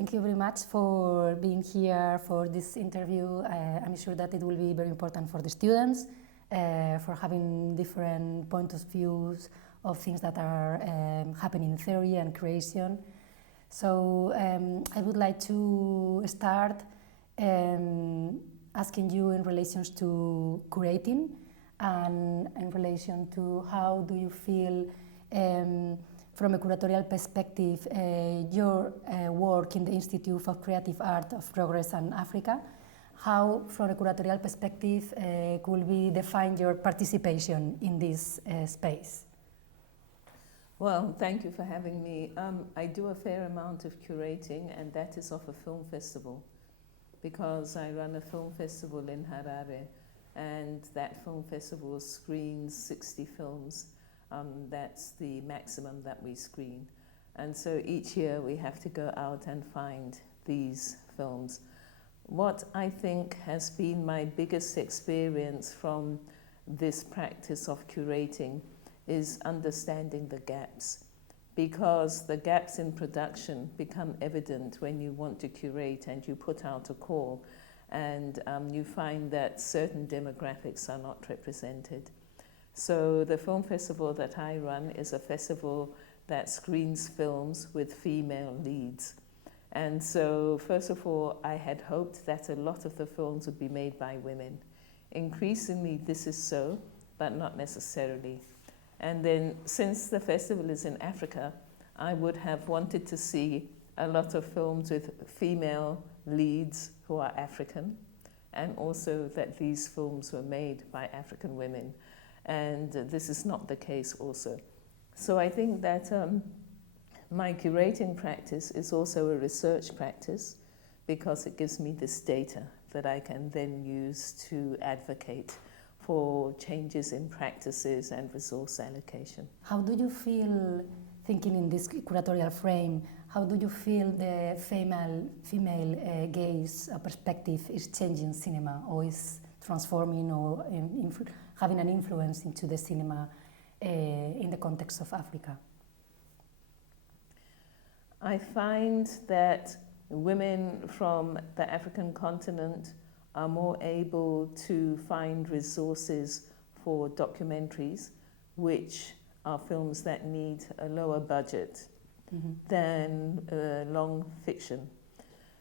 thank you very much for being here for this interview. I'm sure that it will be very important for the students, for having different points of views of things that are happening in theory and creation. So I would like to start asking you in relation to curating and in relation to how do you feel from a curatorial perspective your work in the Institute of Creative Art of Progress and Africa. How, from a curatorial perspective, could we define your participation in this space? Well, thank you for having me. I do a fair amount of curating, and that is of a film festival, because I run a film festival in Harare, and that film festival screens 60 films. That's the maximum that we screen. And so each year we have to go out and find these films. What I think has been my biggest experience from this practice of curating is understanding the gaps, because the gaps in production become evident when you want to curate and you put out a call and you find that certain demographics are not represented. So the film festival that I run is a festival that screens films with female leads. And so, first of all, I had hoped that a lot of the films would be made by women. Increasingly, this is so, but not necessarily. And then, since the festival is in Africa, I would have wanted to see a lot of films with female leads who are African, and also that these films were made by African women. And this is not the case also. So I think that my curating practice is also a research practice, because it gives me this data that I can then use to advocate for changes in practices and resource allocation. How do you feel, thinking in this curatorial frame, how do you feel the female gaze perspective is changing cinema, or is transforming, or having an influence into the cinema in the context of Africa? I find that women from the African continent are more able to find resources for documentaries, which are films that need a lower budget than long fiction.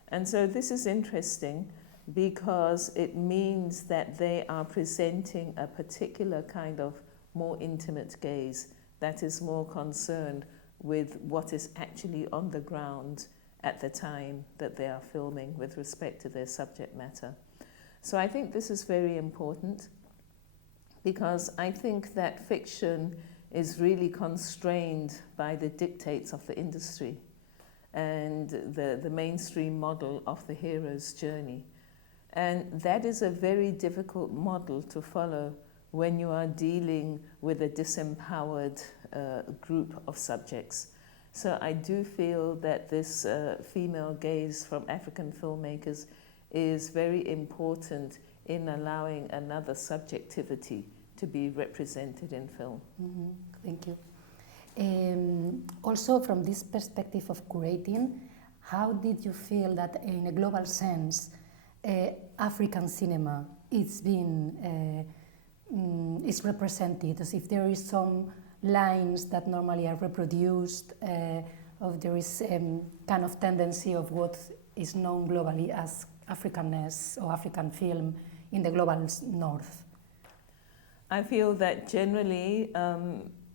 And so this is interesting, because it means that they are presenting a particular kind of more intimate gaze that is more concerned with what is actually on the ground at the time that they are filming with respect to their subject matter. So I think this is very important, because I think that fiction is really constrained by the dictates of the industry and the mainstream model of the hero's journey. And that is a very difficult model to follow when you are dealing with a disempowered group of subjects. So I do feel that this female gaze from African filmmakers is very important in allowing another subjectivity to be represented in film. Thank you. Also, from this perspective of curating, how did you feel that in a global sense African cinema is represented, as if there is some lines that normally are reproduced, or there is kind of tendency of what is known globally as Africanness or African film in the global north? I feel that generally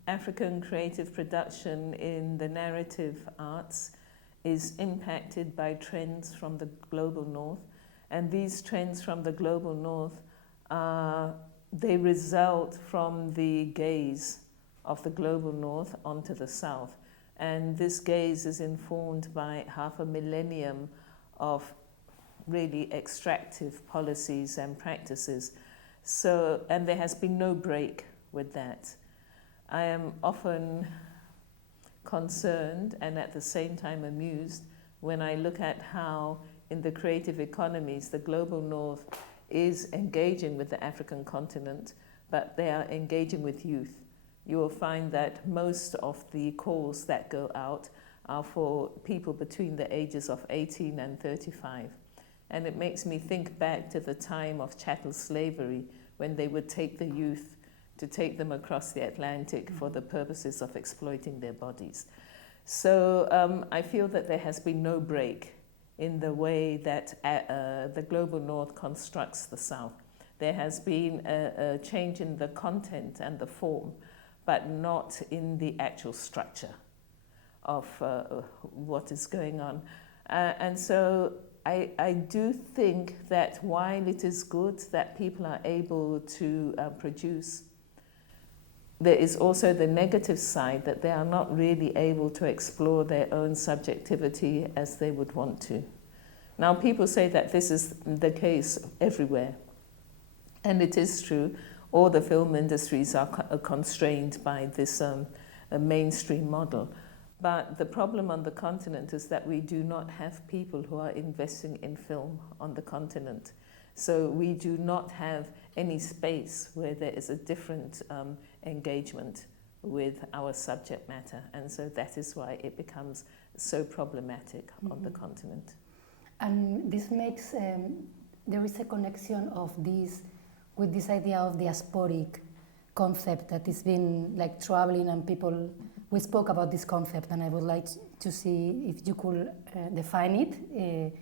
African creative production in the narrative arts is impacted by trends from the global north. And these trends from the global north, they result from the gaze of the global north onto the south. And this gaze is informed by half a millennium of really extractive policies and practices. So, and there has been no break with that. I am often concerned and at the same time amused when I look at how in the creative economies the global north is engaging with the African continent, but they are engaging with youth. You will find that most of the calls that go out are for people between the ages of 18 and 35. And it makes me think back to the time of chattel slavery, when they would take the youth to take them across the Atlantic for the purposes of exploiting their bodies. So I feel that there has been no break in the way that the global north constructs the south. There has been a change in the content and the form, but not in the actual structure of what is going on. And so I do think that while it is good that people are able to produce, there is also the negative side that they are not really able to explore their own subjectivity as they would want to. Now, people say that this is the case everywhere, and it is true. All the film industries are constrained by this mainstream model. But the problem on the continent is that we do not have people who are investing in film on the continent. So we do not have any space where there is a different engagement with our subject matter. And so that is why it becomes so problematic on the continent. And this makes, there is a connection of this with this idea of diasporic concept that has been like traveling, and people, we spoke about this concept, and I would like to see if you could define it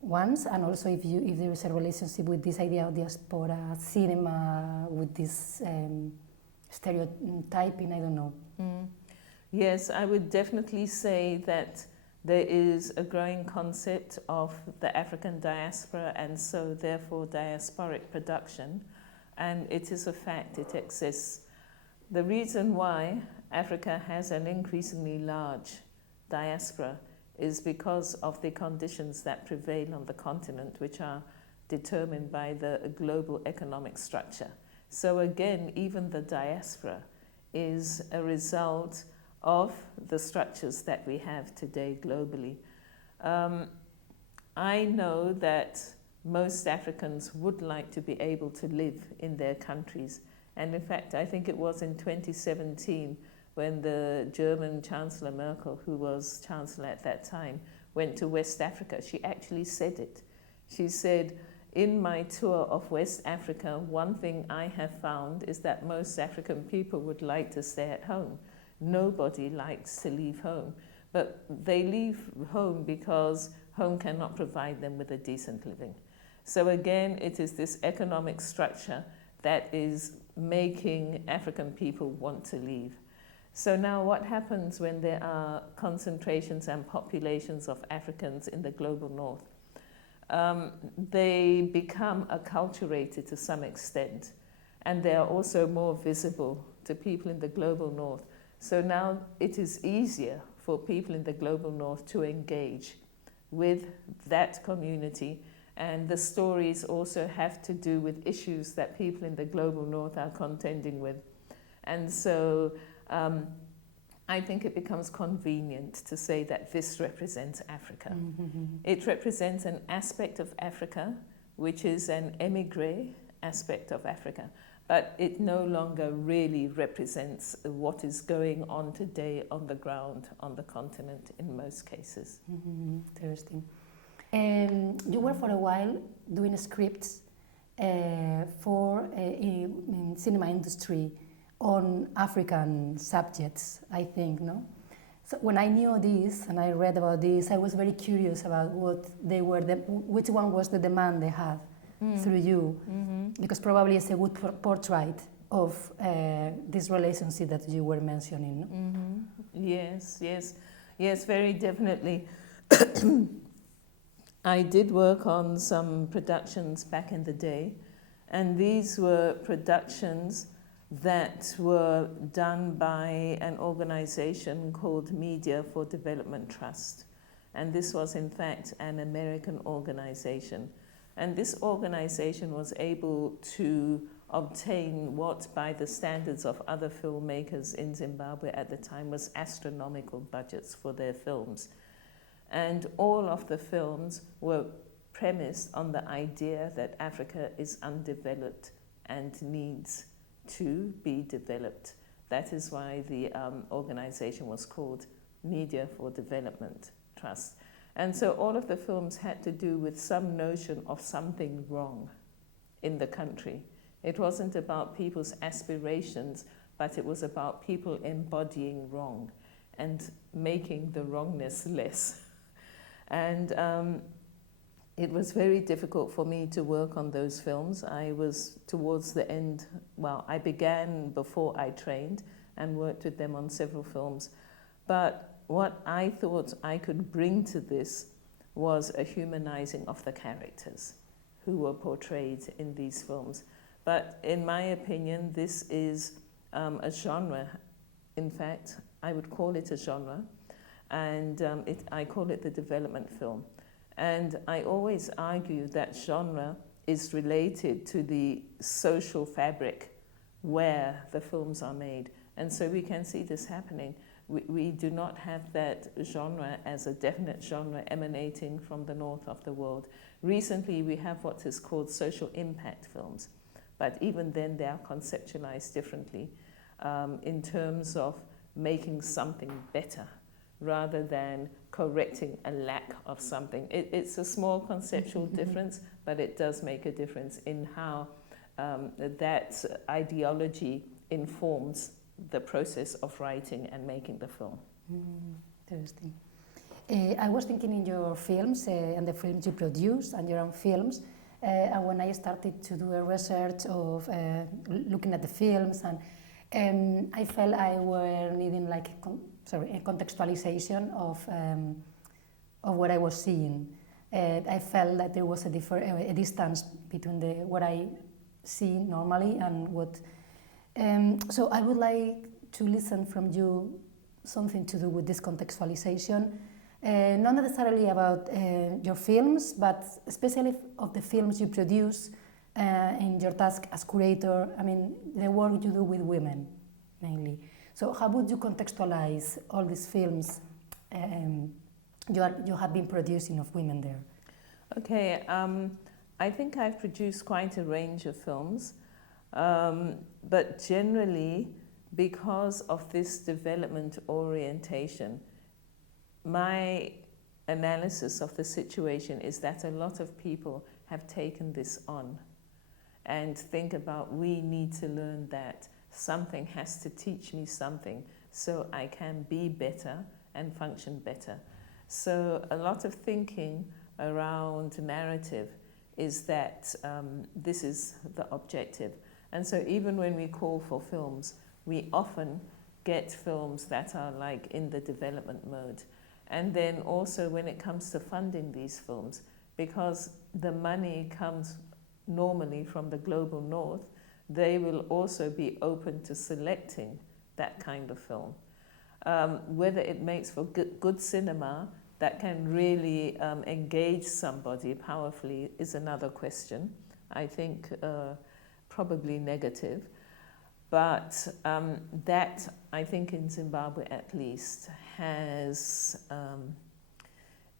once, and also if there is a relationship with this idea of diaspora cinema, with this stereotyping, I don't know. Yes, I would definitely say that there is a growing concept of the African diaspora, and so therefore diasporic production, and it is a fact, it exists. The reason why Africa has an increasingly large diaspora is because of the conditions that prevail on the continent, which are determined by the global economic structure. So again, even the diaspora is a result of the structures that we have today globally. I know that most Africans would like to be able to live in their countries. And in fact, I think it was in 2017 when the German Chancellor Merkel, who was Chancellor at that time, went to West Africa. She actually said it. She said, in my tour of West Africa, one thing I have found is that most African people would like to stay at home. Nobody likes to leave home, but they leave home because home cannot provide them with a decent living. So again, it is this economic structure that is making African people want to leave. So now what happens when there are concentrations and populations of Africans in the global north? They become acculturated to some extent, and they are also more visible to people in the global north. So now it is easier for people in the global north to engage with that community, and the stories also have to do with issues that people in the global north are contending with. And so I think it becomes convenient to say that this represents Africa. It represents an aspect of Africa, which is an émigré aspect of Africa. But it no longer really represents what is going on today on the ground, on the continent, in most cases. Interesting. You were for a while doing scripts for in cinema industry on African subjects, I think, no? So when I knew this and I read about this, I was very curious about what they were, which one was the demand they had through you, because probably it's a good portrait of this relationship that you were mentioning. No? Yes, very definitely. I did work on some productions back in the day, and these were productions that were done by an organization called Media for Development Trust. And this was in fact an American organization. And this organization was able to obtain what, by the standards of other filmmakers in Zimbabwe at the time, was astronomical budgets for their films. And all of the films were premised on the idea that Africa is undeveloped and needs to be developed. That is why the organization was called Media for Development Trust. And so all of the films had to do with some notion of something wrong in the country. It wasn't about people's aspirations, but it was about people embodying wrong and making the wrongness less. And it was very difficult for me to work on those films. I was towards the end, well, I began before I trained and worked with them on several films. But what I thought I could bring to this was a humanizing of the characters who were portrayed in these films. But in my opinion, this is a genre. In fact, I would call it a genre, and I call it the development film. And I always argue that genre is related to the social fabric where the films are made. And so we can see this happening. We do not have that genre as a definite genre emanating from the north of the world. Recently, we have what is called social impact films. But even then, they are conceptualized differently in terms of making something better rather than correcting a lack of something. It's a small conceptual difference, but it does make a difference in how that ideology informs the process of writing and making the film. Interesting. I was thinking in your films and the films you produce and your own films, and when I started to do a research of looking at the films, and I felt I were needing like a contextualization of what I was seeing. I felt that there was a distance between what I see normally and what. So I would like to listen from you something to do with this contextualization, not necessarily about your films, but especially of the films you produce in your task as curator. I mean, the work you do with women, mainly. So how would you contextualize all these films you have been producing of women there? Okay, I think I've produced quite a range of films, but generally, because of this development orientation, my analysis of the situation is that a lot of people have taken this on and think about, we need to learn that. Something has to teach me something so I can be better and function better. So a lot of thinking around narrative is that this is the objective. And so even when we call for films, we often get films that are like in the development mode. And then also when it comes to funding these films, because the money comes normally from the global north, they will also be open to selecting that kind of film. Whether it makes for good cinema that can really engage somebody powerfully is another question. I think probably negative. But that, I think in Zimbabwe at least, has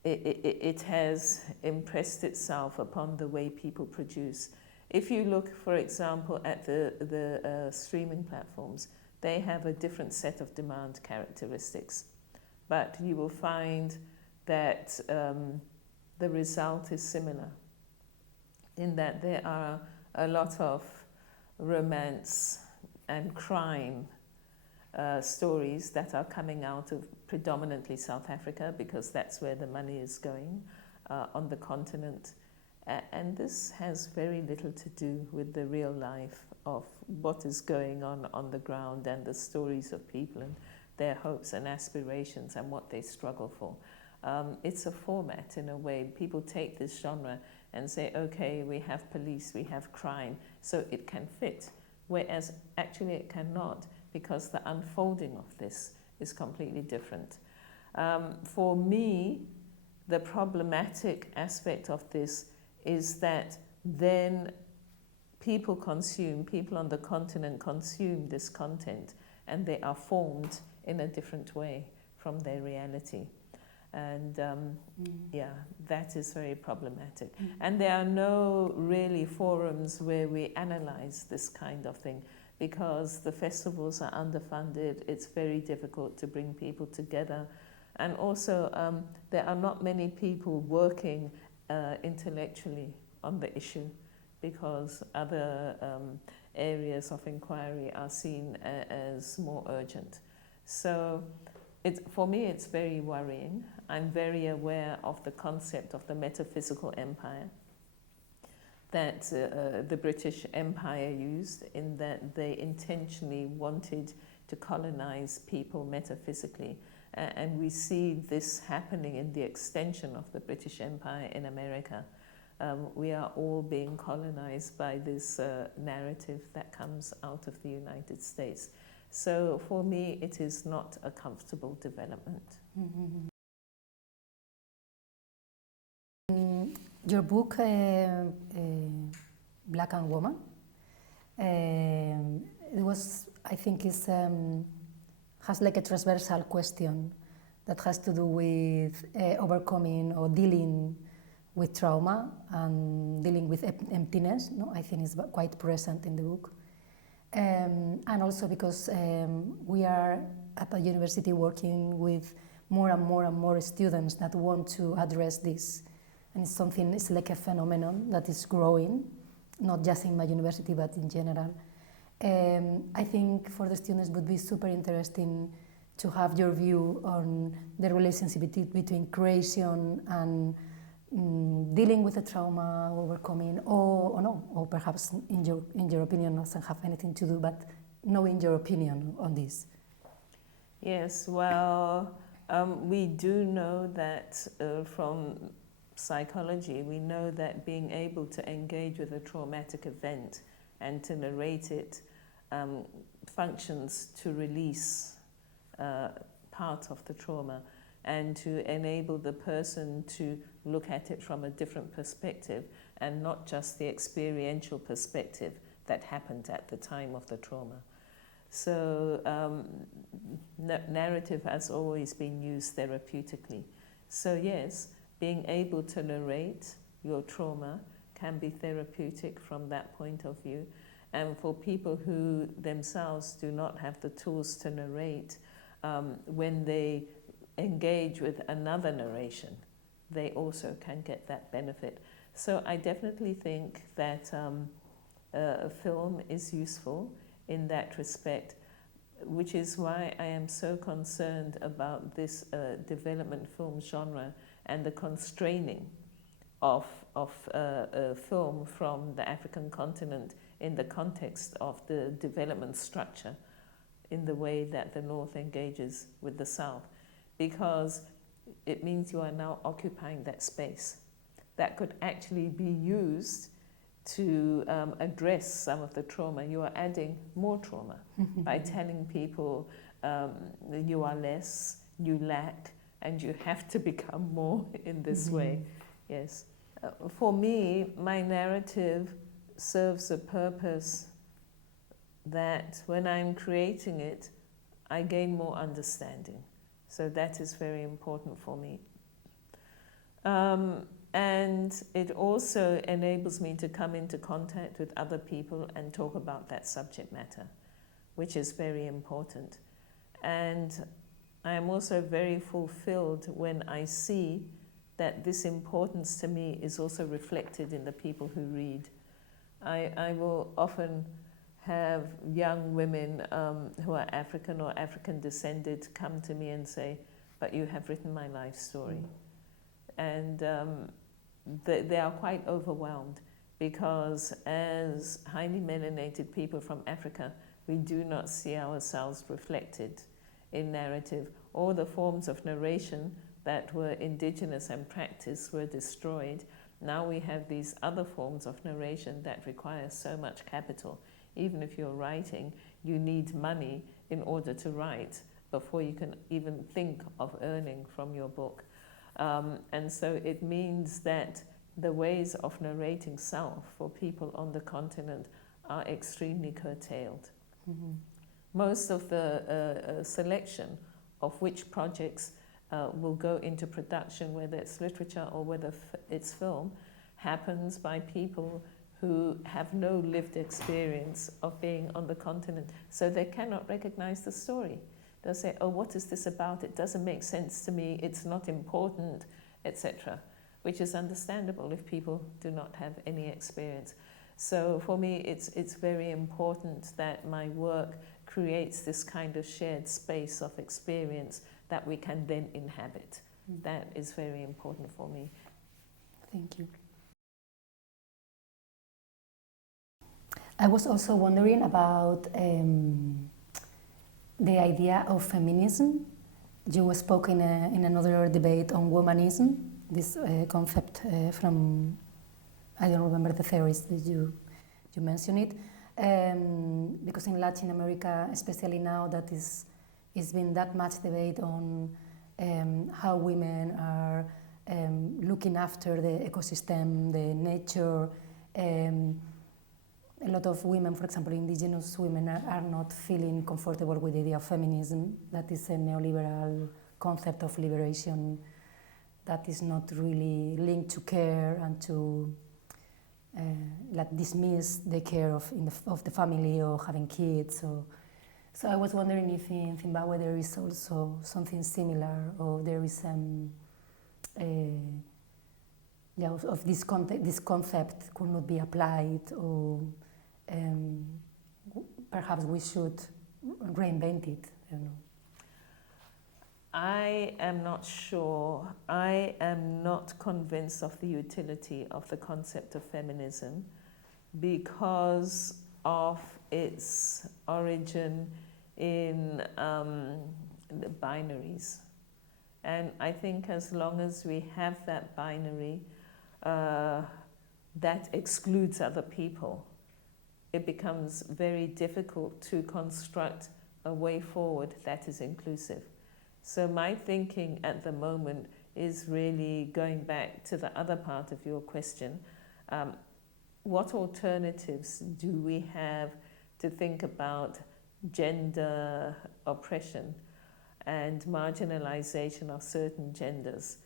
it has impressed itself upon the way people produce. If you look, for example, at the streaming platforms, they have a different set of demand characteristics. But you will find that the result is similar, in that there are a lot of romance and crime stories that are coming out of predominantly South Africa, because that's where the money is going on the continent. And this has very little to do with the real life of what is going on the ground and the stories of people and their hopes and aspirations and what they struggle for. It's a format in a way. People take this genre and say, okay, we have police, we have crime, so it can fit. Whereas actually it cannot, because the unfolding of this is completely different. For me, the problematic aspect of this is that then people on the continent consume this content, and they are formed in a different way from their reality. And yeah, that is very problematic. And there are no really forums where we analyze this kind of thing, because the festivals are underfunded. It's very difficult to bring people together. And also, there are not many people working intellectually on the issue, because other areas of inquiry are seen as more urgent. So for me, it's very worrying. I'm very aware of the concept of the metaphysical empire that the British Empire used, in that they intentionally wanted to colonize people metaphysically. And we see this happening in the extension of the British Empire in America. We are all being colonized by this narrative that comes out of the United States. So for me, it is not a comfortable development. Mm-hmm. Your book, Black and Woman, it was, I think, has like a transversal question that has to do with overcoming or dealing with trauma and dealing with emptiness. No, I think it's quite present in the book. And also because we are at a university working with more and more students that want to address this. And it's like a phenomenon that is growing, not just in my university, but in general. I think for the students it would be super interesting to have your view on the relationship between creation and dealing with the trauma, overcoming, or perhaps in your opinion doesn't have anything to do, but knowing your opinion on this. Yes, well, we do know that from psychology, we know that being able to engage with a traumatic event and to narrate it functions to release part of the trauma and to enable the person to look at it from a different perspective and not just the experiential perspective that happened at the time of the trauma. So narrative has always been used therapeutically. So yes, being able to narrate your trauma can be therapeutic from that point of view. And for people who themselves do not have the tools to narrate, when they engage with another narration, they also can get that benefit. So I definitely think that a film is useful in that respect, which is why I am so concerned about this development film genre and the constraining of film from the African continent in the context of the development structure in the way that the North engages with the South, because it means you are now occupying that space that could actually be used to address some of the trauma. You are adding more trauma by telling people you are less, you lack, and you have to become more in this way. Yes. For me, my narrative serves a purpose that when I'm creating it, I gain more understanding. So that is very important for me. And it also enables me to come into contact with other people and talk about that subject matter, which is very important. And I am also very fulfilled when I see that this importance to me is also reflected in the people who read. I will often have young women who are African or African descended come to me and say, but you have written my life story. And they are quite overwhelmed, because as highly melanated people from Africa, we do not see ourselves reflected in narrative. All the forms of narration that were indigenous and practiced were destroyed. Now we have these other forms of narration that require so much capital. Even if you're writing, you need money in order to write before you can even think of earning from your book. And so it means that the ways of narrating self for people on the continent are extremely curtailed. Most of the selection of which projects will go into production, whether it's literature or whether it's film, happens by people who have no lived experience of being on the continent. So they cannot recognize the story. They'll say, oh, what is this about? It doesn't make sense to me. It's not important, etc., which is understandable if people do not have any experience. So for me, it's very important that my work creates this kind of shared space of experience that we can then inhabit. That is very important for me. Thank you. I was also wondering about the idea of feminism. You spoke in another debate on womanism, this concept from, I don't remember the theories that you mentioned it, because in Latin America, especially now that it's been that much debate on how women are looking after the ecosystem, the nature. A lot of women, for example, indigenous women, are not feeling comfortable with the idea of feminism. That is a neoliberal concept of liberation that is not really linked to care and to dismiss the care of the family or having kids. So I was wondering if in Zimbabwe there is also something similar, or there is of this concept could not be applied, or perhaps we should reinvent it. I don't know. I am not sure. I am not convinced of the utility of the concept of feminism because of its origin in the binaries. And I think as long as we have that binary that excludes other people, it becomes very difficult to construct a way forward that is inclusive. So my thinking at the moment is really going back to the other part of your question. What alternatives do we have to think about gender oppression and marginalization of certain genders?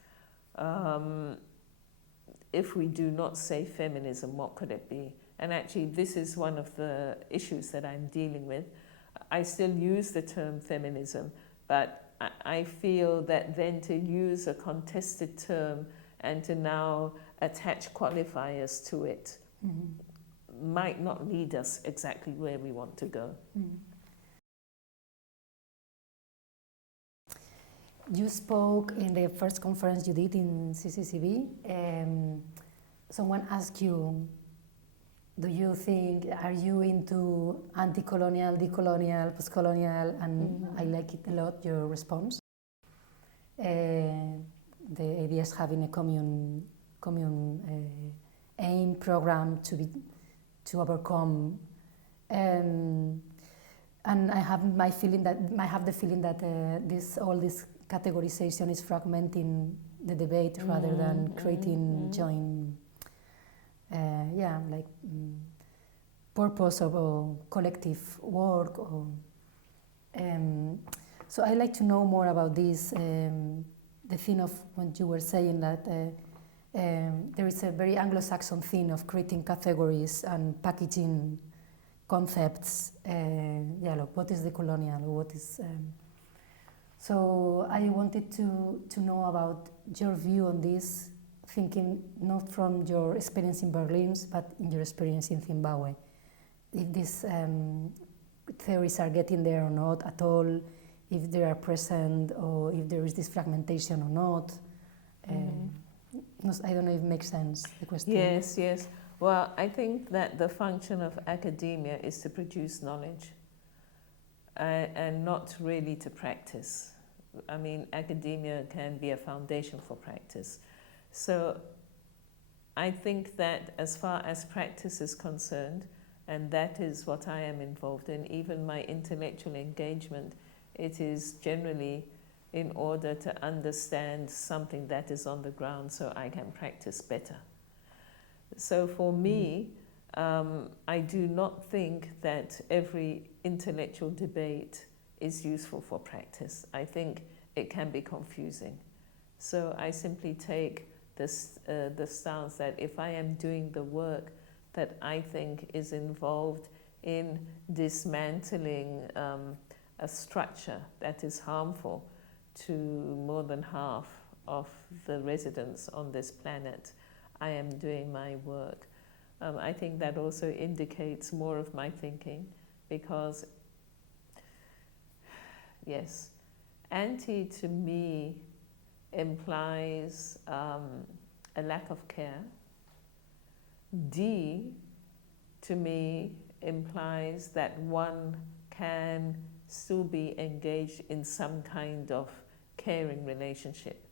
If we do not say feminism, what could it be? And actually, this is one of the issues that I'm dealing with. I still use the term feminism, but I feel that then to use a contested term and to now attach qualifiers to it might not lead us exactly where we want to go. You spoke in the first conference you did in CCCB. Someone asked you, do you think, are you into anti-colonial, decolonial, post-colonial? And I like it a lot, your response. The idea is having a common aim program to overcome. And I have the feeling that all this categorization is fragmenting the debate rather than creating joint. Purpose or collective work. So I'd like to know more about this, the thing of when you were saying that there is a very Anglo-Saxon thing of creating categories and packaging concepts. What is the colonial? What is? So I wanted to know about your view on this, thinking not from your experience in Berlin, but in your experience in Zimbabwe. If these theories are getting there or not at all, if they are present, or if there is this fragmentation or not. I don't know if it makes sense, the question. Yes. Well, I think that the function of academia is to produce knowledge and not really to practice. I mean, academia can be a foundation for practice. So I think that as far as practice is concerned, and that is what I am involved in, even my intellectual engagement, it is generally in order to understand something that is on the ground so I can practice better. So for me, I do not think that every intellectual debate is useful for practice. I think it can be confusing. So I simply take the stance that if I am doing the work that I think is involved in dismantling a structure that is harmful to more than half of the residents on this planet, I am doing my work. I think that also indicates more of my thinking, because, yes, anti to me implies a lack of care. D to me implies that one can still be engaged in some kind of caring relationship.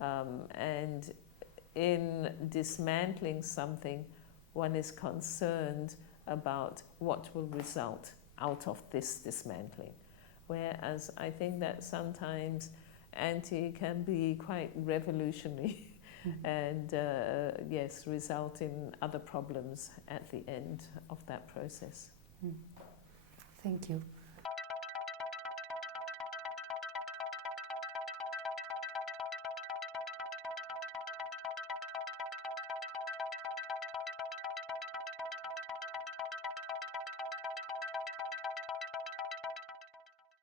And in dismantling something, one is concerned about what will result out of this dismantling. Whereas I think that sometimes anti can be quite revolutionary and yes, result in other problems at the end of that process. Thank you.